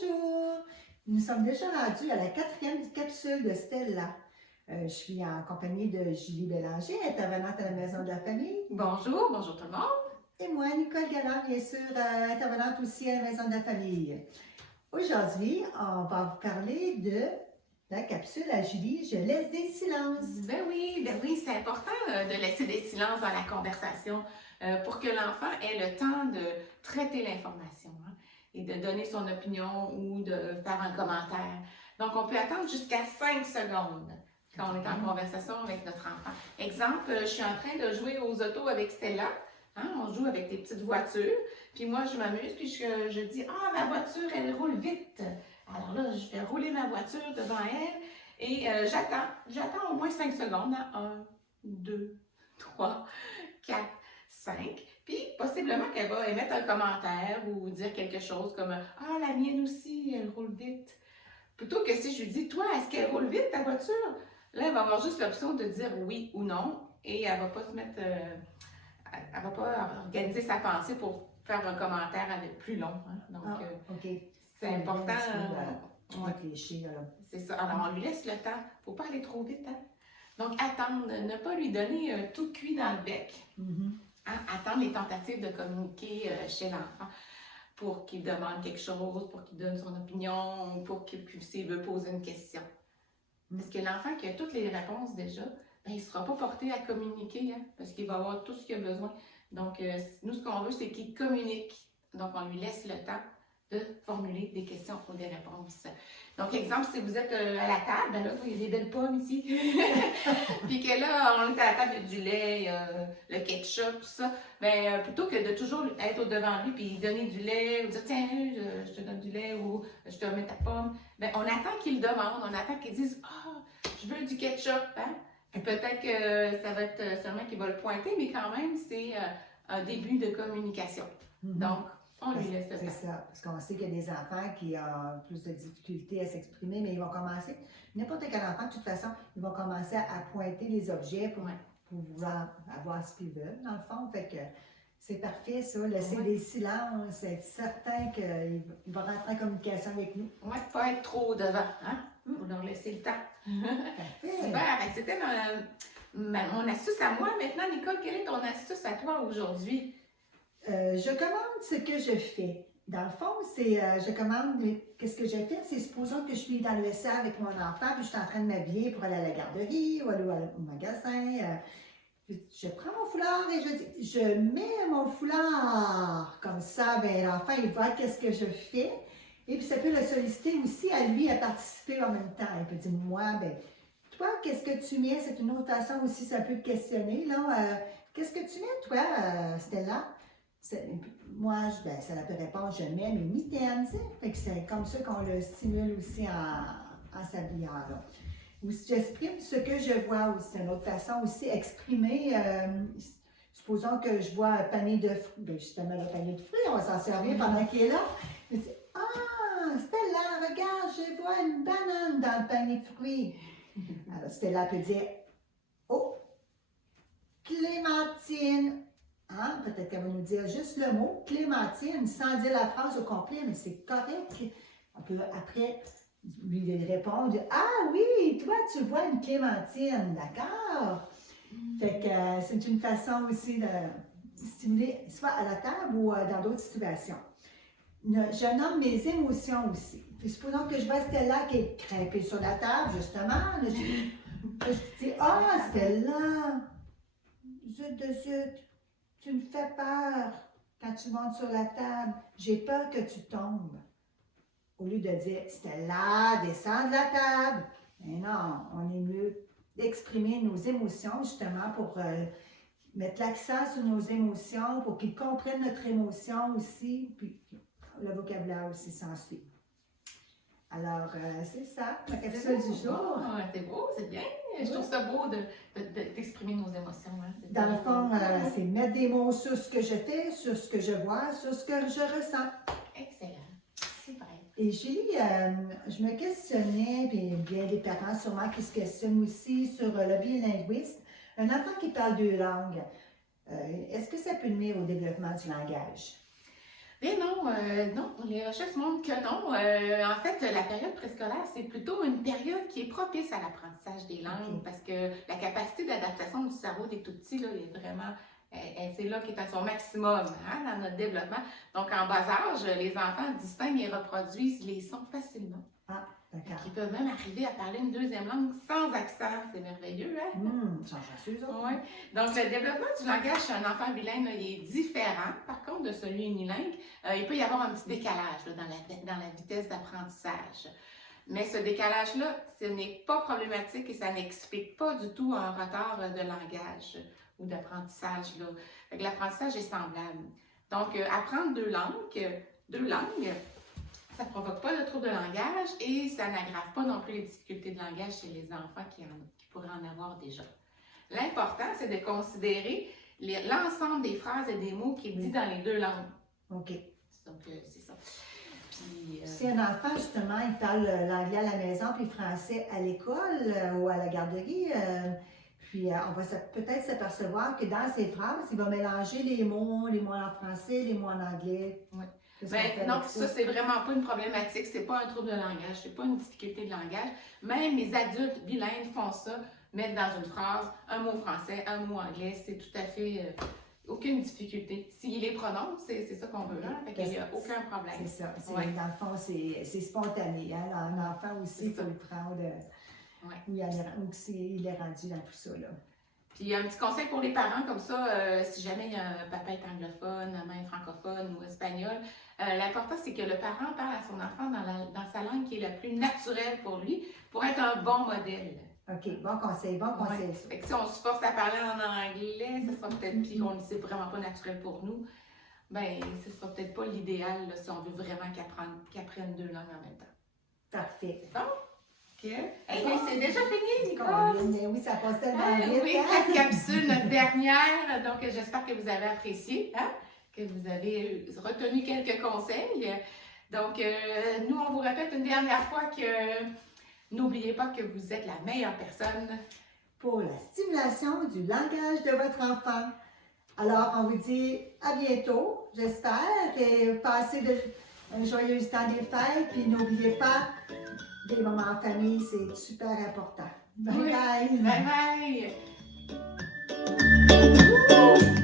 Bonjour! Nous sommes déjà rendus à la 4e capsule de Stella. Je suis en compagnie de Julie Bélanger, intervenante à la Maison de la Famille. Bonjour, bonjour tout le monde. Et moi, Nicole Galland, bien sûr, intervenante aussi à la Maison de la Famille. Aujourd'hui, on va vous parler de la capsule à Julie, je laisse des silences. Ben oui, c'est important de laisser des silences dans la conversation pour que l'enfant ait le temps de traiter l'information et de donner son opinion ou de faire un commentaire. Donc, on peut attendre jusqu'à 5 secondes quand on est en conversation avec notre enfant. Exemple, je suis en train de jouer aux autos avec Stella. On joue avec des petites voitures. Puis moi, je m'amuse, puis je dis « Ah, ma voiture, elle roule vite! » Alors là, je vais rouler ma voiture devant elle et j'attends au moins 5 secondes. 1, 2, 3, 4, 5. Puis possiblement qu'elle va émettre un commentaire ou dire quelque chose comme « Ah, la mienne aussi, elle roule vite. » Plutôt que si je lui dis « Toi, est-ce qu'elle roule vite ta voiture? » Là, elle va avoir juste l'option de dire oui ou non et elle ne va pas se mettre... elle va pas organiser sa pensée pour faire un commentaire plus long. Donc, c'est important. Réfléchir. C'est ça. Alors, on lui laisse le temps. Il ne faut pas aller trop vite. Donc, attendre, ne pas lui donner tout cuit dans le bec. Attendre les tentatives de communiquer chez l'enfant pour qu'il demande quelque chose, pour qu'il donne son opinion, pour qu'il s'il veut poser une question. Parce que l'enfant qui a toutes les réponses déjà, ben, il ne sera pas porté à communiquer, parce qu'il va avoir tout ce qu'il a besoin. Donc, nous, ce qu'on veut, c'est qu'il communique. Donc, on lui laisse le temps de formuler des questions ou des réponses. Donc, exemple, si vous êtes à la table, ben là, il y a des belles pommes ici. Puis que là, on est à la table, il y a du lait, le ketchup, tout ça. Ben, plutôt que de toujours être au-devant de lui puis donner du lait, ou dire tiens, je te donne du lait ou je te remets ta pomme, ben, on attend qu'il demande, on attend qu'il dise ah, je veux du ketchup. Peut-être que ça va être seulement qu'il va le pointer, mais quand même, c'est un début de communication. Donc, on lui laisse le temps. C'est ça, parce qu'on sait qu'il y a des enfants qui ont plus de difficultés à s'exprimer, mais ils vont commencer, n'importe quel enfant, de toute façon, ils vont commencer à pointer les objets pour vouloir avoir ce qu'ils veulent, dans le fond. Fait que c'est parfait, ça, laisser des silences, être certain qu'il va rentrer en communication avec nous. Oui, pas être trop devant, pour leur laisser le temps. Super, c'était mon astuce à moi. Maintenant, Nicole, quelle est ton astuce à toi aujourd'hui? Je commande ce que je fais. Dans le fond, c'est je commande, qu'est-ce que j'ai fait? C'est supposons que je suis dans le WC avec mon enfant, puis je suis en train de m'habiller pour aller à la garderie ou aller au magasin. Je prends mon foulard et je mets mon foulard. Comme ça, ben, l'enfant, il voit qu'est-ce que je fais. Et puis, ça peut le solliciter aussi à lui à participer en même temps. Il peut dire, moi, ben, toi, qu'est-ce que tu mets? C'est une autre façon aussi, ça peut te questionner, là. Qu'est-ce que tu mets, toi, Stella? Moi, ça peut répondre, je mets mes mitaines, tu sais. Fait que c'est comme ça qu'on le stimule aussi en s'habillant, là. Ou si j'exprime ce que je vois aussi, c'est une autre façon aussi exprimer. Supposons que je vois un panier de fruits, ben justement le panier de fruits, on va s'en servir pendant qu'il est là. Je dis, ah, Stella, regarde, je vois une banane dans le panier de fruits. Alors Stella peut dire, oh, Clémentine. Peut-être qu'elle va nous dire juste le mot, Clémentine, sans dire la phrase au complet, mais c'est correct. On peut après lui répondre, ah oui, toi tu vois une Clémentine, d'accord? Fait que c'est une façon aussi de stimuler, soit à la table ou dans d'autres situations. Je nomme mes émotions aussi. Puis supposons que je vois Stella qui est crêpée sur la table, justement. Je dis, ah Stella, zut, tu me fais peur quand tu montes sur la table. J'ai peur que tu tombes. Au lieu de dire, Stella, descends de la table. Mais non, on est mieux d'exprimer nos émotions justement pour mettre l'accent sur nos émotions, pour qu'ils comprennent notre émotion aussi, puis le vocabulaire aussi s'ensuit. Alors, c'est ça, la capsule du jour. C'est beau, c'est bien. Je trouve ça beau d'exprimer nos émotions. Dans le fond, c'est mettre des mots sur ce que je fais, sur ce que je vois, sur ce que je ressens. Excellent. Super. Et Julie, je me questionnais, puis bien des parents sûrement qui se questionnent aussi sur le bilinguisme. Un enfant qui parle deux langues, est-ce que ça peut nuire au développement du langage? Mais non, non, les recherches montrent que non. En fait, la période préscolaire, c'est plutôt une période qui est propice à l'apprentissage des langues parce que la capacité d'adaptation du cerveau des tout-petits, là, est vraiment, c'est là qui est à son maximum hein, dans notre développement. Donc, en bas âge, les enfants distinguent et reproduisent les sons facilement. Ah, d'accord. Ils peuvent même arriver à parler une deuxième langue sans accent. C'est merveilleux, hein? Chanceux, ça. Oui. Donc, le développement du langage chez un enfant bilingue, là, il est différent, par contre, de celui unilingue. Il peut y avoir un petit décalage là, dans la vitesse d'apprentissage. Mais ce décalage-là, ce n'est pas problématique et ça n'explique pas du tout un retard de langage ou d'apprentissage. L'apprentissage est semblable. Donc, apprendre deux langues, ça ne provoque pas de trouble de langage et ça n'aggrave pas non plus les difficultés de langage chez les enfants qui pourraient en avoir déjà. L'important, c'est de considérer l'ensemble des phrases et des mots qui est dit dans les deux langues. OK. Donc, c'est ça. Puis, si un enfant, justement, il parle l'anglais à la maison puis le français à l'école ou à la garderie, puis on va peut-être s'apercevoir que dans ses phrases, il va mélanger les mots en français, les mots en anglais. Oui. Ben, non, ça, c'est vraiment pas une problématique, c'est pas un trouble de langage, c'est pas une difficulté de langage. Même les adultes bilingues font ça, mettre dans une phrase un mot français, un mot anglais, c'est tout à fait aucune difficulté. S'il les prononce, c'est ça qu'on veut, hein? Fait qu'il n'y a aucun problème. C'est ça. Ouais. Dans le fond, c'est spontané. Hein? Un enfant aussi, il faut le prendre où il est rendu dans tout ça. Là. Puis un petit conseil pour les parents comme ça, si jamais il y a un papa est anglophone, maman est francophone ou espagnol, l'important c'est que le parent parle à son enfant dans sa langue qui est la plus naturelle pour lui, pour être un bon modèle. OK, bon conseil. Ça. Fait que si on se force à parler en anglais, ça sera peut-être, puis qu'on ne sait vraiment pas naturel pour nous, ben ce sera peut-être pas l'idéal là, si on veut vraiment qu'ils apprennent deux langues en même temps. Parfait. Bon? OK. Hey, bon, c'est déjà fini, Nicole! Oui, ça passe tellement vite. Oui, 4 capsules, notre dernière. Donc, j'espère que vous avez apprécié, hein? Que vous avez retenu quelques conseils. Donc, nous, on vous répète une dernière fois que n'oubliez pas que vous êtes la meilleure personne pour la stimulation du langage de votre enfant. Alors, on vous dit à bientôt, j'espère, et passez un joyeux temps des fêtes, puis n'oubliez pas, des moments en famille, c'est super important. Bye bye! Bye bye!